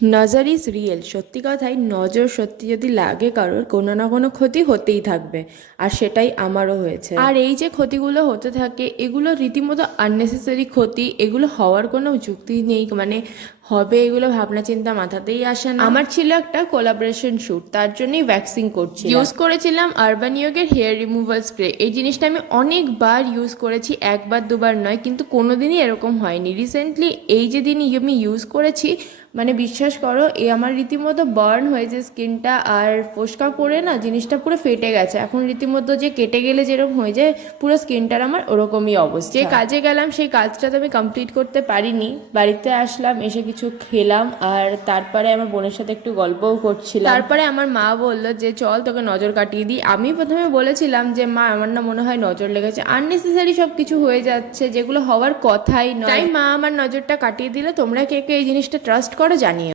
নজর is real. সত্যি কথাই, নজর সত্যি যদি লাগে কারোর, কোনো না কোনো ক্ষতি হতেই থাকবে, আর সেটাই আমারও হয়েছে। আর এই যে ক্ষতিগুলো হতে থাকে, এগুলো রীতিমতো আননেসেসারি ক্ষতি, এগুলো হওয়ার কোনো যুক্তি নেই, মানে হবে এগুলো ভাবনা চিন্তা মাথাতেই আসে না। আমার ছিল একটা কোলাবোরেশন শ্যুট, তার জন্যই ভ্যাক্সিং করছি, ইউজ করেছিলাম আরবান ইয়োগের হেয়ার রিমুভাল স্প্রে। এই জিনিসটা আমি অনেকবার ইউজ করেছি, একবার দুবার নয়, কিন্তু কোনোদিনই এরকম হয়নি। রিসেন্টলি এই যে দিনই আমি ইউজ করেছি, মানে বিশ্বাস করো, এ আমার রীতিমতো বার্ন হয়েছে স্কিনটা, আর ফোস্কা পড়ে না জিনিসটা পুরো ফেটে গেছে। এখন রীতিমতো যে কেটে গেলে যেরকম হয়ে যায়, পুরো স্কিনটার আমার ওরকমই অবস্থা। যে কাজে গেলাম সেই কাজটা তো আমি কমপ্লিট করতে পারিনি। বাড়িতে আসলাম, এসে কিছু খেলাম, আর তারপরে আমার বোনের সাথে একটু গল্পও করছিলাম। তারপরে আমার মা বললো যে চল তোকে নজর কাটিয়ে দিই। আমি প্রথমে বলেছিলাম যে মা, আমার না মনে হয় নজর লেগেছে, আননেসেসারি সব কিছু হয়ে যাচ্ছে যেগুলো হওয়ার কথাই নয়। তাই মা আমার নজরটা কাটিয়ে দিলে। তোমরা কে কে এই জিনিসটা ট্রাস্ট করো জানিও।